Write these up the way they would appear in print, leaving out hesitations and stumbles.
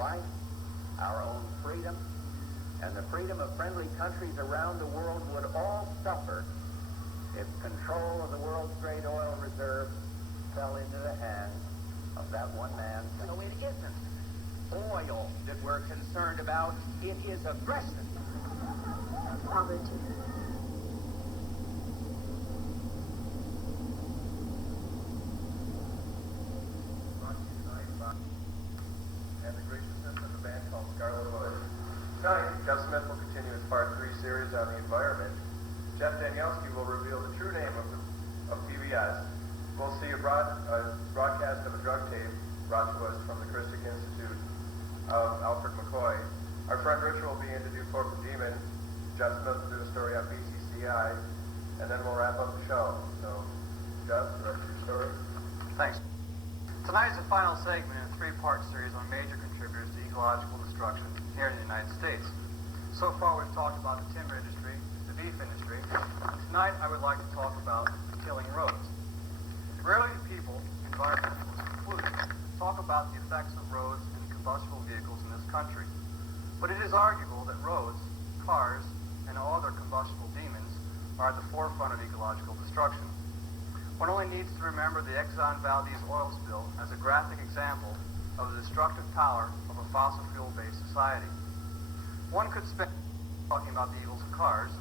life, our own freedom, and the freedom of friendly countries around the world would all suffer if control of the world's great oil reserves fell into the hands of that one man. So it isn't oil that we're concerned about, it is aggression. Poverty. And the graciousness of a band called Scarlet Wood. Tonight, Jeff Smith will continue his Part 3 series on the environment. Jeff Danielski will reveal the true name of PBS. We'll see a broadcast of a drug tape brought to us from the Christic Institute of Alfred McCoy. Our friend Richa will be in to do Corporate Demon. Jeff Smith will do a story on BCCI, and then we'll wrap up the show. So, Jeff, the rest of your story. Thanks. Tonight is the final segment in a three-part series on major contributors to ecological destruction here in the United States. So far, we've talked about the timber industry, the beef industry. Tonight, I would like to talk about killing roads. Rarely do people, environmentalists included, talk about the effects of roads and combustible vehicles in this country. But it is arguable that roads, cars, and all other combustible demons are at the forefront of ecological destruction. One only needs to remember the Exxon Valdez oil spill as a graphic example of the destructive power of a fossil fuel-based society. One could spend talking about the evils of cars.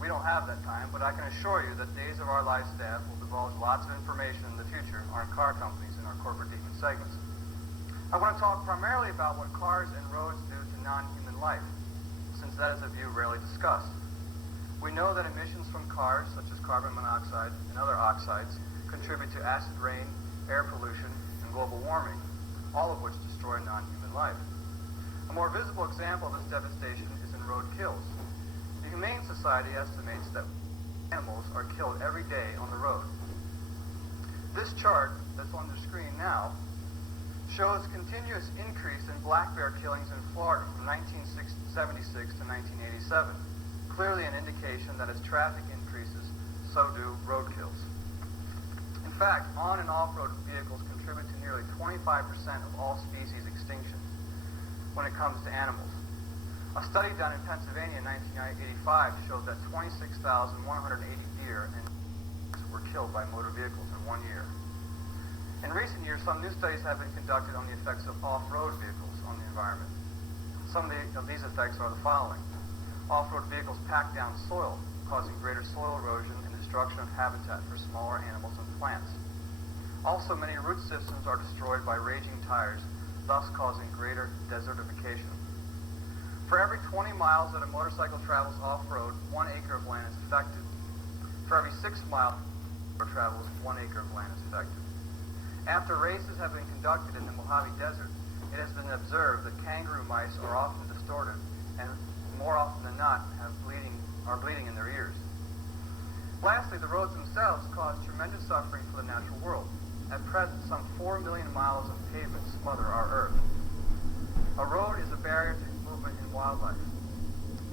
We don't have that time, but I can assure you that Days of Our Lives staff will divulge lots of information in the future on car companies in our corporate demon segments. I want to talk primarily about what cars and roads do to non-human life, since that is a view rarely discussed. We know that emissions from cars, such as carbon monoxide and other oxides, contribute to acid rain, air pollution, and global warming, all of which destroy non-human life. A more visible example of this devastation is in road kills. The Humane Society estimates that animals are killed every day on the road. This chart that's on the screen now shows continuous increase in black bear killings in Florida from 1976 to 1987. Clearly an indication that as traffic increases, so do road kills. In fact, on and off-road vehicles contribute to nearly 25% of all species extinction when it comes to animals. A study done in Pennsylvania in 1985 showed that 26,180 deer and were killed by motor vehicles in 1 year. In recent years, some new studies have been conducted on the effects of off-road vehicles on the environment. Some of these effects are the following. Off-road vehicles pack down soil, causing greater soil erosion and destruction of habitat for smaller animals and plants. Also, many root systems are destroyed by raging tires, thus causing greater desertification. For every 20 miles that a motorcycle travels off-road, 1 acre of land is affected. For every 6 miles it travels, 1 acre of land is affected. After races have been conducted in the Mojave Desert, it has been observed that kangaroo mice are often distorted and more often than not are bleeding in their ears. Lastly, the roads themselves cause tremendous suffering for the natural world. At present, some 4 million miles of pavement smother our Earth. A road is a barrier to movement in wildlife.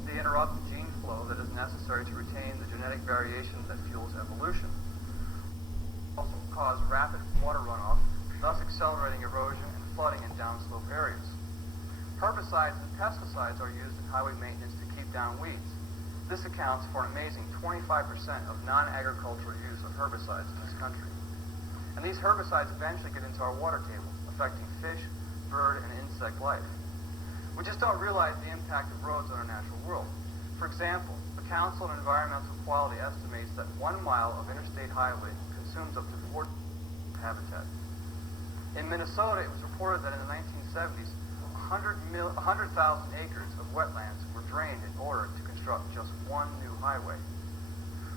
They interrupt the gene flow that is necessary to retain the genetic variation that fuels evolution. Also cause rapid water runoff, thus accelerating erosion and flooding in downslope areas. Herbicides and pesticides are used in highway maintenance to keep down weeds. This accounts for an amazing 25% of non-agricultural use of herbicides in this country. And these herbicides eventually get into our water table, affecting fish, bird, and insect life. We just don't realize the impact of roads on our natural world. For example, the Council on Environmental Quality estimates that 1 mile of interstate highway consumes up to 40 habitat. In Minnesota, it was reported that in the 1970s, 100,000 acres of wetlands were drained in order to construct just 1 new highway.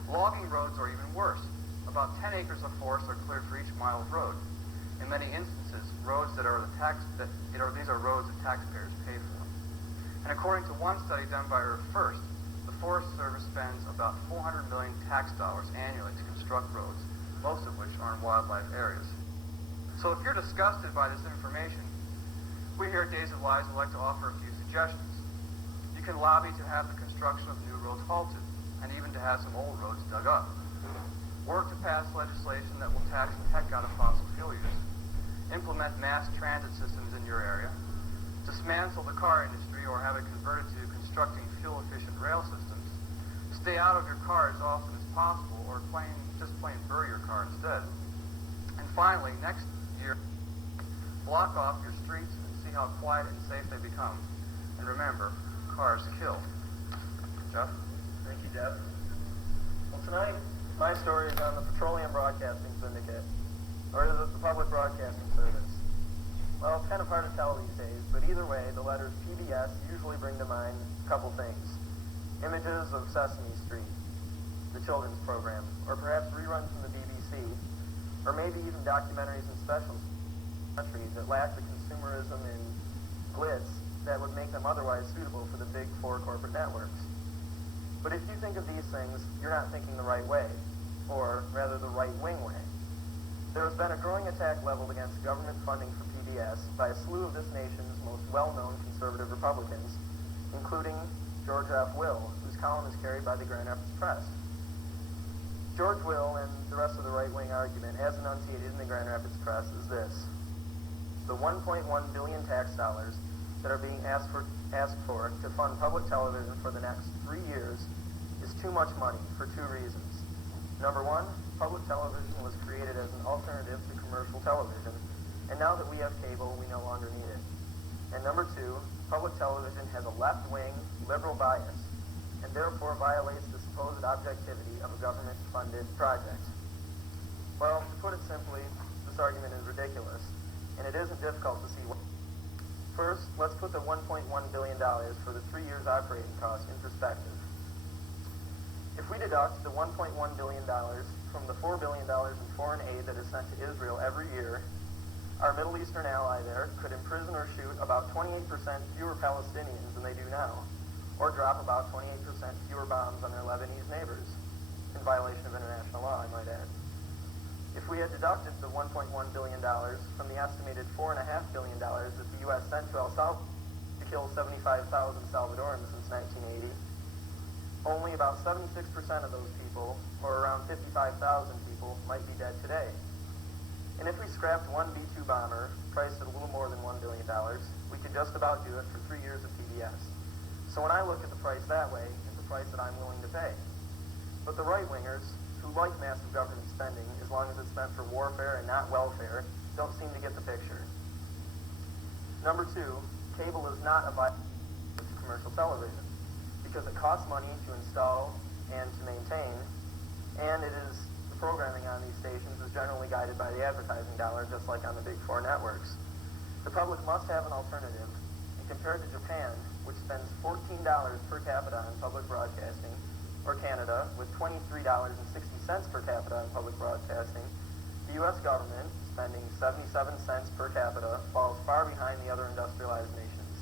Logging roads are even worse. About 10 acres of forest are cleared for each mile of road. In many instances, these are roads that taxpayers pay for. And according to one study done by Earth First, the Forest Service spends about $400 million tax dollars annually to construct roads, most of which are in wildlife areas. So if you're disgusted by this information, we here at Days of Lives would like to offer a few suggestions. You can lobby to have the construction of new roads halted, and even to have some old roads dug up. Work to pass legislation that will tax the heck out of fossil fuel use. Implement mass transit systems in your area. dismantle the car industry or have it converted to constructing fuel-efficient rail systems, stay out of your car as often as possible, or just plain bury your car instead. And finally, next year, block off your streets and see how quiet and safe they become. And remember, cars kill. Jeff? Thank you, Jeff. Well, tonight, my story is on the Petroleum Broadcasting Syndicate, or is it the Public Broadcasting Service? Well, it's kind of hard to tell these days, but either way, the letters PBS usually bring to mind a couple things. Images of Sesame Street, the children's program, or perhaps reruns from the BBC, or maybe even documentaries and specials countries that lack the consumerism and glitz that would make them otherwise suitable for the big four corporate networks. But if you think of these things, you're not thinking the right way, or rather the right-wing way. There has been a growing attack leveled against government funding for PBS by a slew of this nation's most well-known conservative Republicans, including George F. Will, whose column is carried by the Grand Rapids Press. George Will and the rest of the right-wing argument, as enunciated in the Grand Rapids Press, is this. The 1.1 billion tax dollars that are being asked for to fund public television for the next 3 years is too much money for two reasons. Number one, public television was created as an alternative to commercial television, and now that we have cable, we no longer need it. And number two, public television has a left-wing, liberal bias, and therefore violates the supposed objectivity of a government-funded project. Well, to put it simply, this argument is ridiculous, and it isn't difficult to see why. First, let's put the $1.1 billion for the 3 years operating costs in perspective. If we deduct the $1.1 billion from the $4 billion in foreign aid that is sent to Israel every year, our Middle Eastern ally there could imprison or shoot about 28% fewer Palestinians than they do now, or drop about 28% fewer bombs on their Lebanese neighbors, in violation of international law, I might add. If we had deducted the $1.1 billion from the estimated $4.5 billion that the U.S. sent to El Salvador to kill 75,000 Salvadorans since 1980, only about 76% of those people, or around 55,000 people, might be dead today. And if we scrapped one B-2 bomber, priced at a little more than $1 billion, we could just about do it for 3 years of PBS. So when I look at the price that way, it's a price that I'm willing to pay. But the right-wingers, who like massive government spending as long as it's spent for warfare and not welfare, don't seem to get the picture. Number two, cable is not a viable to commercial television because it costs money to install and to maintain, and it is the programming on these stations is generally guided by the advertising dollar, just like on the big four networks. The public must have an alternative, and compared to Japan, which spends $14 per capita on public broadcasting, or Canada, with $23.60 per capita on public broadcasting, the U.S. government, spending 77 cents per capita, falls far behind the other industrialized nations.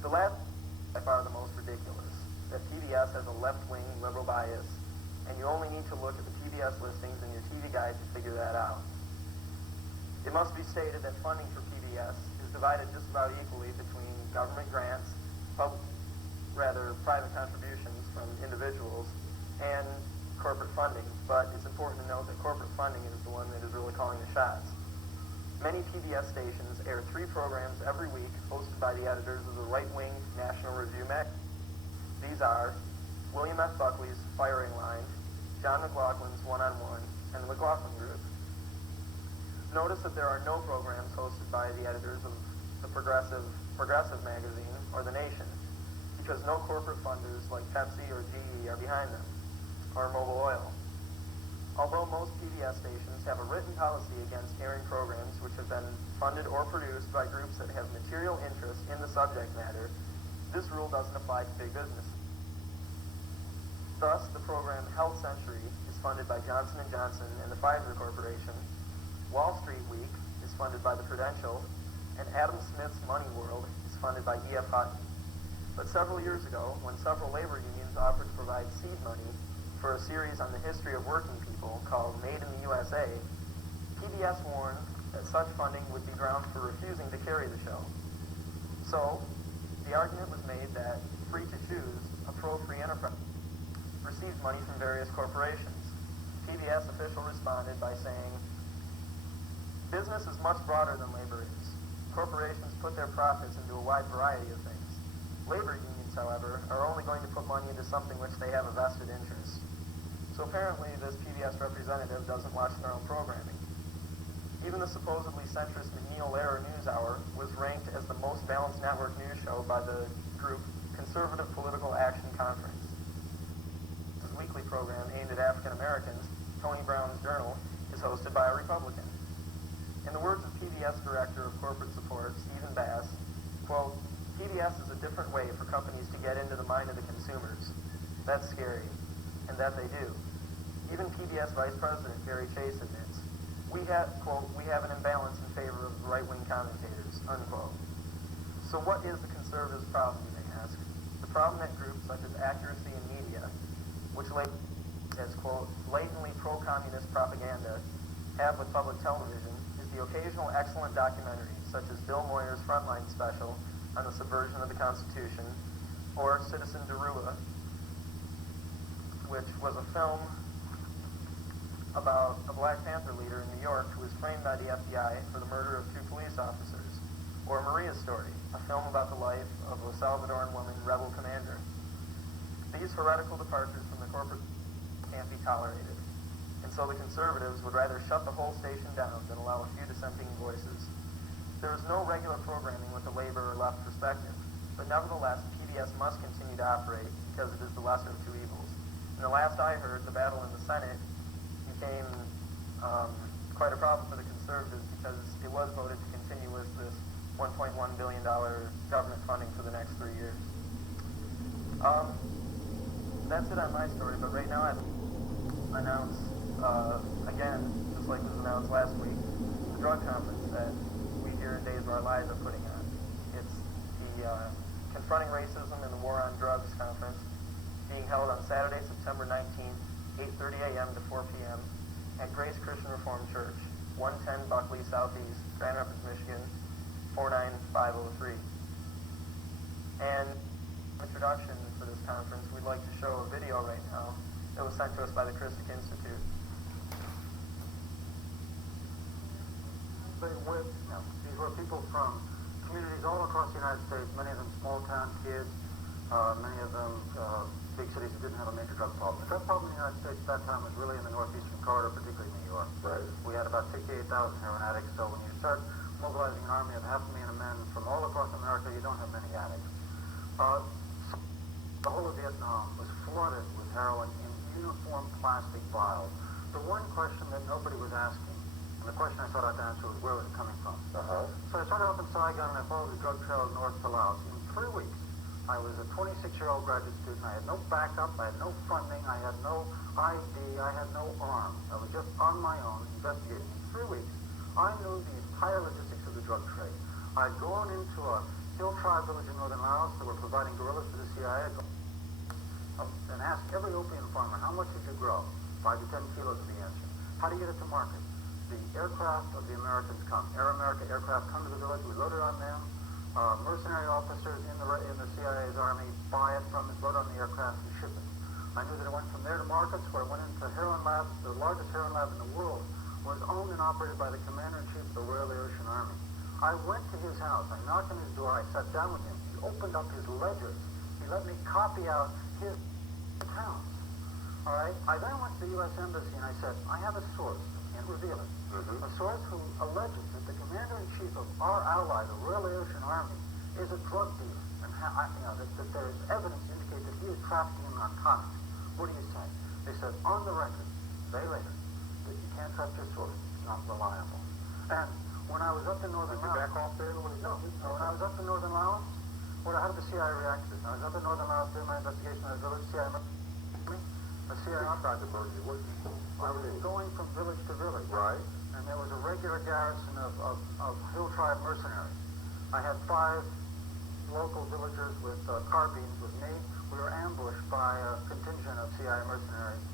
The last is by far the most ridiculous, that PBS has a left-wing liberal bias, and you only need to look at the PBS listings in your TV guide to figure that out. It must be stated that funding for PBS is divided just about equally between government grants, private contributions from individuals, and corporate funding, but it's important to note that corporate funding is the one that is really calling the shots. Many PBS stations air 3 programs every week hosted by the editors of the right-wing National Review magazine. These are William F. Buckley's Firing Line, John McLaughlin's One-on-One, and the McLaughlin Group. Notice that there are no programs hosted by the editors of the Progressive magazine or The Nation, because no corporate funders like Pepsi or GE are behind them, or Mobil Oil. Although most PBS stations have a written policy against airing programs which have been funded or produced by groups that have material interest in the subject matter, this rule doesn't apply to big business. Thus, the program Health Century is funded by Johnson & Johnson and the Pfizer Corporation, Wall Street Week is funded by the Prudential, and Adam Smith's Money World is funded by E.F. Hutton. But several years ago, when several labor unions offered to provide seed money for a series on the history of working people called Made in the USA, PBS warned that such funding would be grounds for refusing to carry the show. So, the argument was made that Free to Choose, a pro-free enterprise, received money from various corporations. PBS official responded by saying, "Business is much broader than labor is. Corporations put their profits into a wide variety of things. Labor unions, however, are only going to put money into something which they have a vested interest. So apparently this PBS representative doesn't watch their own programming. Even the supposedly centrist McNeil-Lehrer NewsHour was ranked as the most balanced network news show by the group Conservative Political Action Conference. This weekly program aimed at African Americans, Tony Brown's Journal, is hosted by a Republican. In the words of PBS Director of Corporate Support, Stephen Bass, quote, PBS is a different way for companies to get into the mind of the consumers. That's scary, and that they do. Even PBS Vice President Gary Chase admits, we have, quote, we have an imbalance in favor of right-wing commentators, unquote. So what is the conservatives' problem, you may ask? The problem that groups such as Accuracy in Media, which label as, quote, blatantly pro-communist propaganda, have with public television is the occasional excellent documentary, such as Bill Moyer's Frontline special on the subversion of the Constitution, or Citizen Deruta, which was a film about a Black Panther leader in New York who was framed by the FBI for the murder of 2 police officers, or Maria's Story, a film about the life of a Salvadoran woman, rebel commander. These heretical departures from the corporate can't be tolerated, and so the conservatives would rather shut the whole station down than allow a few dissenting voices. There is no regular programming with a labor or left perspective, but nevertheless, PBS must continue to operate because it is the lesser of 2 evils. And the last I heard, the battle in the Senate became quite a problem for the conservatives because it was voted to continue with this $1.1 billion government funding for the next 3 years. That's it on my story, but right now I've announced, again, just like was announced last week, the drug conference that we here in Days of Our Lives are putting on. It's the Confronting Racism and the War on Drugs conference being held on Saturday, September 19th, 8:30 a.m. to 4 p.m. at Grace Christian Reformed Church, 110 Buckley Southeast, Grand Rapids, Michigan, 49503. And introduction for this conference, we'd like to show a video right now that was sent to us by the Christic Institute. These were people from communities all across the United States, many of them small-town kids, many of them big cities that didn't have a major drug problem. The drug problem in the United States at that time was really in the northeastern corridor, particularly New York. Right. We had about 68,000 heroin addicts, so when you start mobilizing an army of 500,000 men from all across America, you don't have many addicts. The whole of Vietnam was flooded with heroin in uniform plastic vials. The one question that nobody was asking, and the question I sought out to answer was where was it coming from? So I started off in Saigon and I followed the drug trail north to Laos. In 3 weeks, I was a 26-year-old graduate student. I had no backup, I had no funding, I had no ID, I had no arms. I was just on my own investigating. In 3 weeks, I knew the entire logistics of the drug trade. I'd gone into a hill tribe village in northern Laos that were providing guerrillas for the CIA. I'd go and ask every opium farmer, how much did you grow? 5 to 10 kilos is the answer. How do you get it to market? The aircraft of the Americans come. Air America aircraft come to the village, we load it on them. Mercenary officers in the CIA's army buy it from us, load on the aircraft, and ship it. I knew that it went from there to markets, where it went into heroin labs. The largest heroin lab in the world was owned and operated by the Commander-in-Chief of the Royal Air Ocean Army. I went to his house, I knocked on his door, I sat down with him. He opened up his ledgers. He let me copy out his accounts. All right? I then went to the U.S. Embassy and I said, I have a source, I can't reveal it, a source who alleges that the Commander-in-Chief of our ally, the Royal Air Ocean Army, is a drug dealer, and that there is evidence to indicate that he is trafficking in narcotics. What do you say? They said, on the record, day later, that you can't trust your source, it's not reliable. And when I was up in northern Laos... back off there? When I was up in northern Laos, how did the CIA react to this? I was up in northern Laos doing my investigation in the village. The CIA outside the village, I was going from village to village. Right. And there was a regular garrison of hill tribe mercenaries. I had 5 local villagers with carbines with me. We were ambushed by a contingent of CIA mercenaries.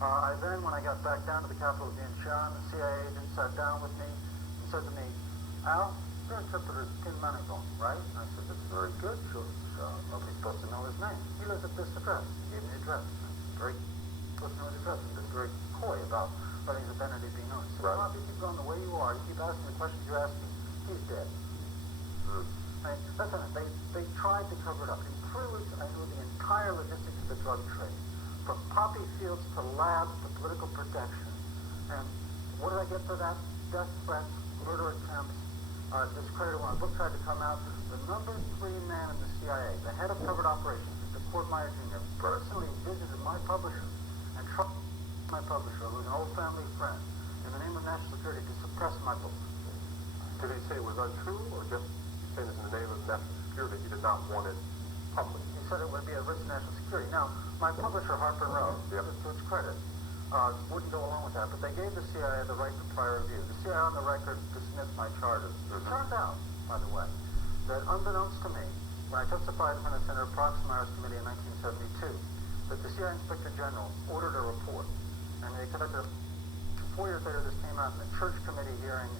When I got back down to the capital of Vientiane, the CIA agent sat down with me and said to me, Al, your interpreter is Tim Manigault, right? I said, that's very good. Sure. Nobody's supposed to know his name. He lives at this address. He gave me the address. Very supposed to know his address. He's been very coy about letting his identity be known. He said, well, if you keep going the way you are, you keep asking the questions you're asking, he's dead. Listen, they tried to cover it up. In 3 weeks, I knew the entire logistics of the drug trade, from poppy fields to labs to political protection. And what did I get for that? Death threats, murder attempts, discredit when a book tried to come out. The number 3 man in the CIA, the head of covert operations, Mr. Cord Meyer Jr., personally visited my publisher and tried my publisher, who was an old family friend, in the name of national security to suppress my book. Did he say it was untrue, or just say this in the name of national security? He did not want it public. He said it would be a risk to national security. Now, my publisher, Harper & Row, to its credit, wouldn't go along with that, but they gave the CIA the right to prior review. The CIA on the record dismissed my charges. It turned out, by the way, that unbeknownst to me, when I testified in front of Senator Proxmire's committee in 1972, that the CIA Inspector General ordered a report, and they conducted 4 years later, this came out in the Church Committee hearings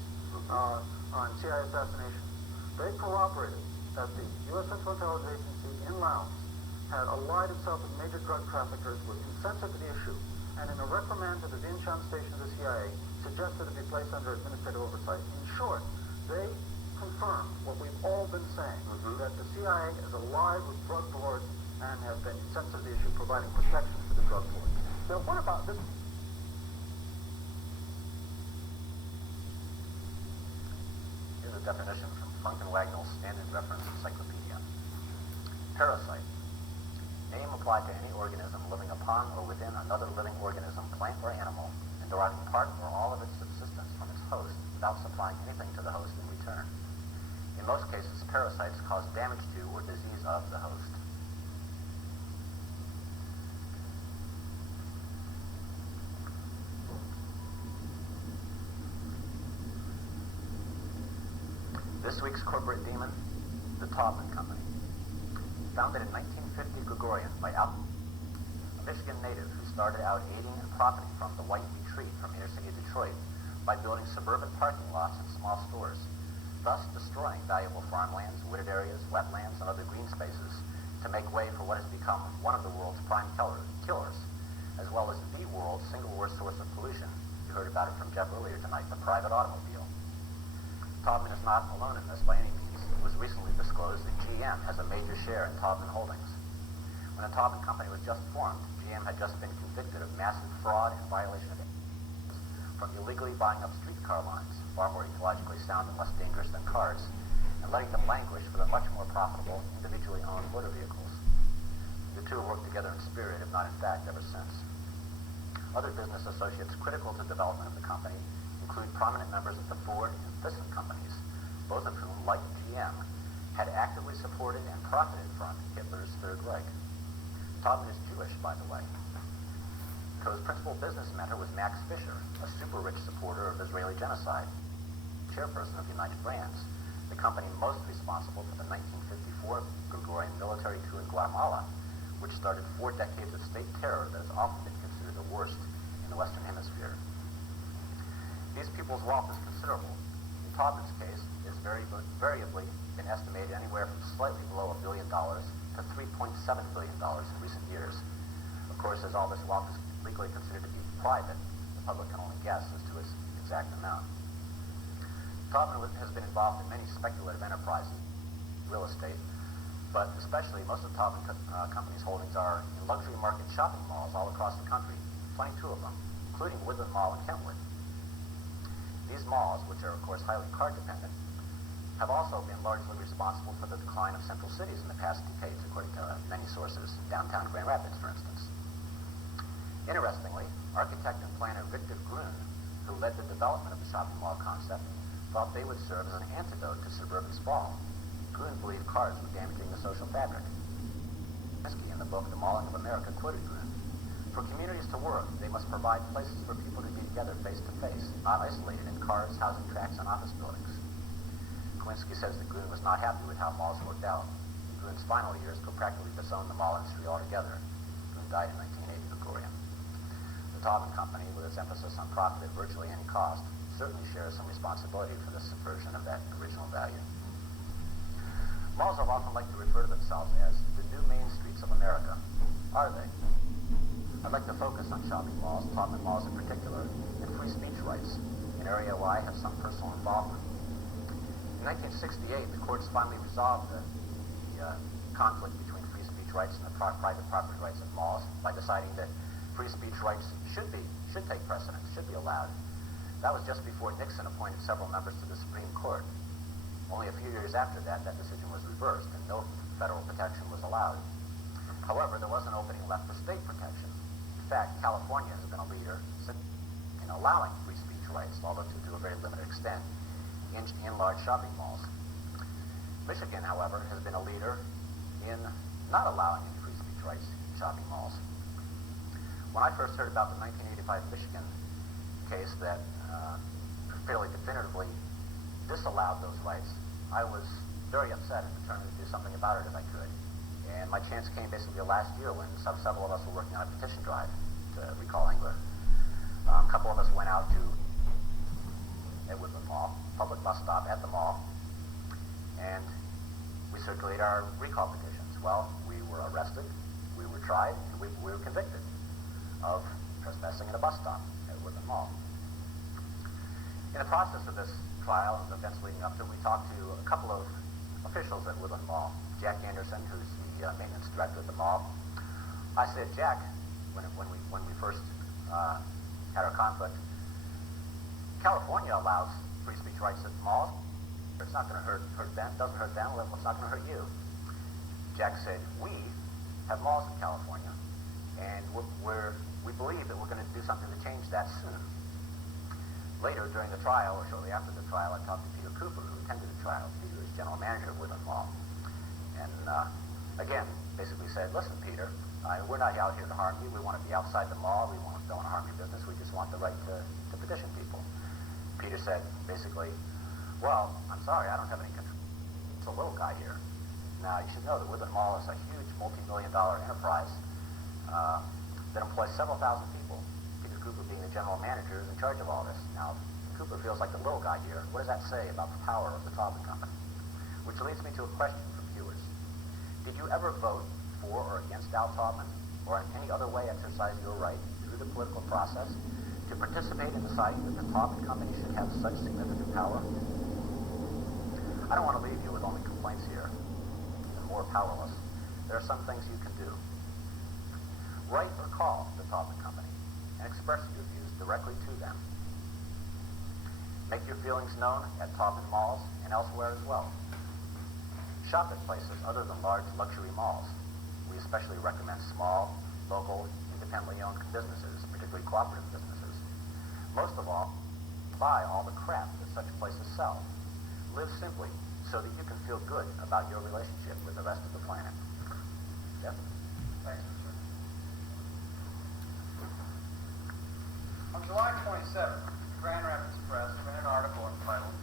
on CIA assassination. They corroborated that the U.S. Central Intelligence Agency in Laos had allied itself with major drug traffickers, was insensitive to the issue, and in a reprimand to the Vientiane station of the CIA, suggested it be placed under administrative oversight. In short, they confirmed what we've all been saying, that the CIA is allied with drug lords and have been sensitive to the issue, providing protection for the drug lords. Now, what about this? Here's a definition from Funk and Wagnall's Standard Reference Encyclopedia. Parasite. Name applied to any organism living upon or within another living organism, plant or animal, and deriving part or all of its subsistence from its host without supplying anything to the host in return. In most cases, parasites cause damage to or disease of the host. This week's corporate demon, the Taubman Company. Founded in 1950 Gregorian by a Michigan native who started out aiding and profiting from the white retreat from inner city Detroit by building suburban parking lots and small stores, thus destroying valuable farmlands, wooded areas, wetlands, and other green spaces to make way for what has become one of the world's prime killers, as well as the world's single worst source of pollution. You heard about it from Jeff earlier tonight, the private automobile. Taubman is not alone in this by any means. It was recently disclosed that GM has a major share in Taubman Holdings. When the Taubman Company was just formed, GM had just been convicted of massive fraud and violation of from illegally buying up streetcar lines, far more ecologically sound and less dangerous than cars, and letting them languish for the much more profitable, individually owned motor vehicles. The two have worked together in spirit, if not in fact, ever since. Other business associates critical to the development of the company include prominent members of the Ford and Thyssen companies, both of whom, like GM, had actively supported and profited from Hitler's Third Reich. Taubman is Jewish, by the way. Co.'s principal business mentor was Max Fisher, a super-rich supporter of Israeli genocide, chairperson of United Brands, the company most responsible for the 1954 Gregorian military coup in Guatemala, which started 4 decades of state terror that has often been considered the worst in the Western Hemisphere. These people's wealth is considerable. In Taubman's case, it's variably been estimated anywhere from slightly below $1 billion to $3.7 billion in recent years. Of course, as all this wealth is legally considered to be private, the public can only guess as to its exact amount. Taubman has been involved in many speculative enterprises, real estate, but especially most of Taubman Company's holdings are in luxury market shopping malls all across the country, 22 of them, including Woodland Mall in Kentwood. These malls, which are of course highly car-dependent, have also been largely responsible for the decline of central cities in the past decades, according to many sources, downtown Grand Rapids, for instance. Interestingly, architect and planner Victor Grun, who led the development of the shopping mall concept, thought they would serve as an antidote to suburban sprawl. Grun believed cars were damaging the social fabric. Danielski, in the book The Malling of America, quoted Grun. For communities to work, they must provide places for people to be together face to face, not isolated in cars, housing tracts, and office buildings. Kowinski says that Grun was not happy with how malls worked out. In Grun's final years, could practically disown the mall industry altogether. Grun died in 1980 Gregorian. The Taubman Company, with its emphasis on profit at virtually any cost, certainly shares some responsibility for the subversion of that original value. Malls have often liked to refer to themselves as the new main streets of America. Are they? I'd like to focus on shopping malls, Taubman malls in particular, and free speech rights, an area where I have some personal involvement. In 1968, the courts finally resolved the conflict between free speech rights and the private property rights of malls by deciding that free speech rights should take precedence, should be allowed. That was just before Nixon appointed several members to the Supreme Court. Only a few years after that, that decision was reversed and no federal protection was allowed. However, there was an opening left for state protection. In fact, California has been a leader in allowing free speech rights, although to a very limited extent, in large shopping malls. Michigan, however, has been a leader in not allowing any free speech rights in shopping malls. When I first heard about the 1985 Michigan case that fairly definitively disallowed those rights, I was very upset and determined to do something about it if I could. And my chance came basically last year when several of us were working on a petition drive to recall Engler. A couple of us went out to Woodland Mall, public bus stop at the mall, and we circulated our recall petitions. Well, we were arrested, we were tried, and we were convicted of trespassing at a bus stop at Woodland Mall. In the process of this trial and the events leading up to it, we talked to a couple of officials at Woodland Mall. Jack Anderson, who's the maintenance director at the mall. I said, Jack, when we first had our conflict, California allows free speech rights at malls. It's not going to hurt them. Doesn't hurt them. Well, it's not going to hurt you. Jack said, we have malls in California, and we believe that we're going to do something to change that soon. Later, during the trial, or shortly after the trial, I talked to Peter Cooper, who attended the trial. Peter is general manager of Woodland Mall. And again, basically said, listen, Peter, we're not out here to harm you. We want to be outside the mall. We don't want to harm your business. We just want the right to petition people. Peter said, basically, well, I'm sorry, I don't have any control. It's a little guy here. Now, you should know that Woodland Mall is a huge multi-million-dollar enterprise that employs several thousand people. Peter Cooper, being the general manager, is in charge of all this. Now, Cooper feels like the little guy here. What does that say about the power of the Taubman Company? Which leads me to a question from viewers. Did you ever vote for or against Al Taubman, or in any other way exercise your right through the political process to participate in deciding that the Taubman Company should have such significant power? I don't want to leave you with only complaints here, even more powerless. There are some things you can do. Write or call the Taubman Company and express your views directly to them. Make your feelings known at Taubman malls and elsewhere as well. Shop at places other than large luxury malls. We especially recommend small, local, independently owned businesses, particularly cooperative businesses. Most of all, buy all the crap that such places sell. Live simply so that you can feel good about your relationship with the rest of the planet. Jeff? Thanks, Mr. On July 27th, Grand Rapids Press ran an article entitled,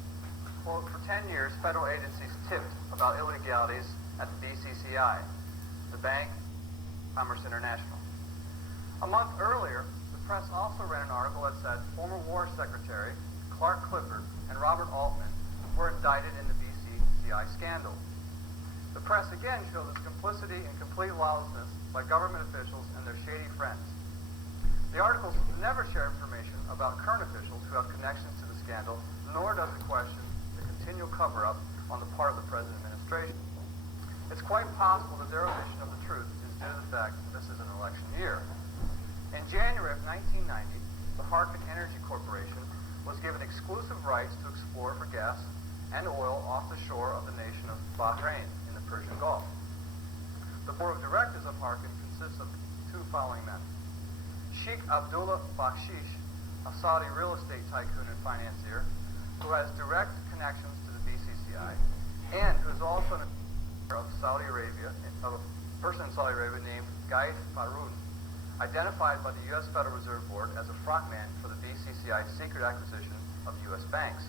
quote, "For 10 years, federal agencies tipped about illegalities at the BCCI, the bank, Commerce International." A month earlier, the press also ran an article that said former War Secretary Clark Clifford and Robert Altman were indicted in the BCCI scandal. The press again showed its complicity and complete lawlessness by government officials and their shady friends. The articles never share information about current officials who have connections to the scandal, nor does it question the continual cover-up on the part of the present administration. It's quite possible that their omission of the truth is due to the fact that this is an election year. In January of 1990, the Harkin Energy Corporation was given exclusive rights to explore for gas and oil off the shore of the nation of Bahrain in the Persian Gulf. The board of directors of Harkin consists of two following men: Sheikh Abdullah Bakshish, a Saudi real estate tycoon and financier who has direct connections to the BCCI, and who is also an of Saudi Arabia, of a person in Saudi Arabia named Gaif Faroun, identified by the U.S. Federal Reserve Board as a frontman for the BCCI's secret acquisition of U.S. banks.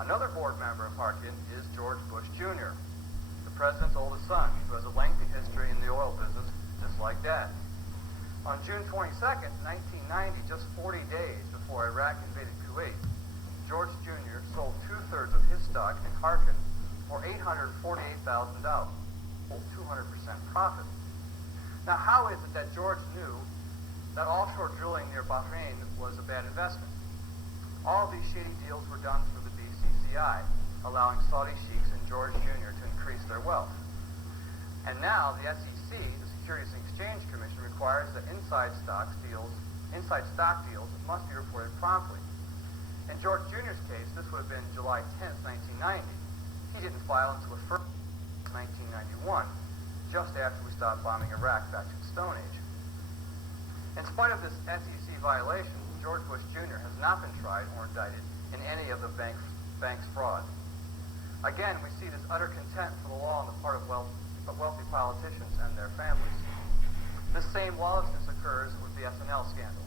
Another board member of Harkin is George Bush Jr., the president's oldest son, who has a lengthy history in the oil business, just like Dad. On June 22nd, 1990, just 40 days before Iraq invaded Kuwait, George Jr. sold 2/3 of his stock in Harkin for $848,000, 200% profit. Now, how is it that George knew that offshore drilling near Bahrain was a bad investment? All of these shady deals were done through the BCCI, allowing Saudi sheiks and George Jr. to increase their wealth. And now the SEC, the Securities and Exchange Commission, requires that inside stock deals must be reported promptly. In George Jr.'s case, this would have been July 10th, 1990. He didn't file until the 1st of 1991, just after we stopped bombing Iraq back to the Stone Age. In spite of this SEC violation, George Bush Jr. has not been tried or indicted in any of the bank's fraud. Again, we see this utter contempt for the law on the part of wealthy politicians and their families. This same lawlessness occurs with the SNL scandal,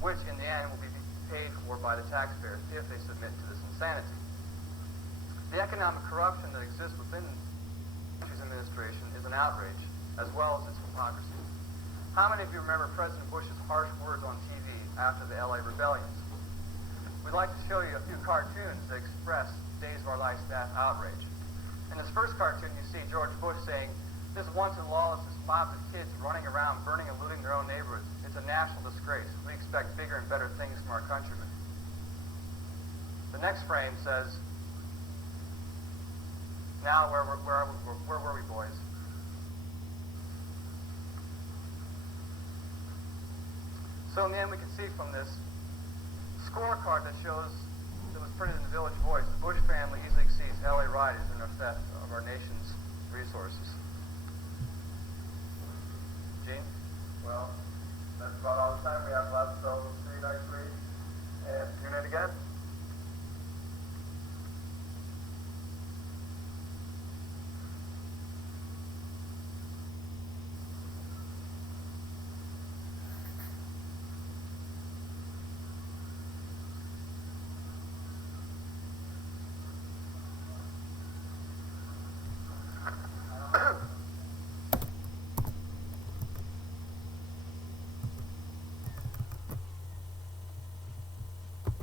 which in the end will be paid for by the taxpayers if they submit to this insanity. The economic corruption that exists within the country's administration is an outrage, as well as its hypocrisy. How many of you remember President Bush's harsh words on TV after the LA rebellions? We'd like to show you a few cartoons that express Days of Our Life staff outrage. In this first cartoon, you see George Bush saying, "This wanton lawlessness mobs of kids running around, burning and looting their own neighborhoods. It's a national disgrace. We expect bigger and better things from our countrymen." The next frame says, "Now where were we, boys?" So in the end, we can see from this scorecard that was printed in the Village Voice, the Bush family easily exceeds LA rioters in their theft of our nation's resources. Gene? Well, that's about all the time we have left, so see you next week.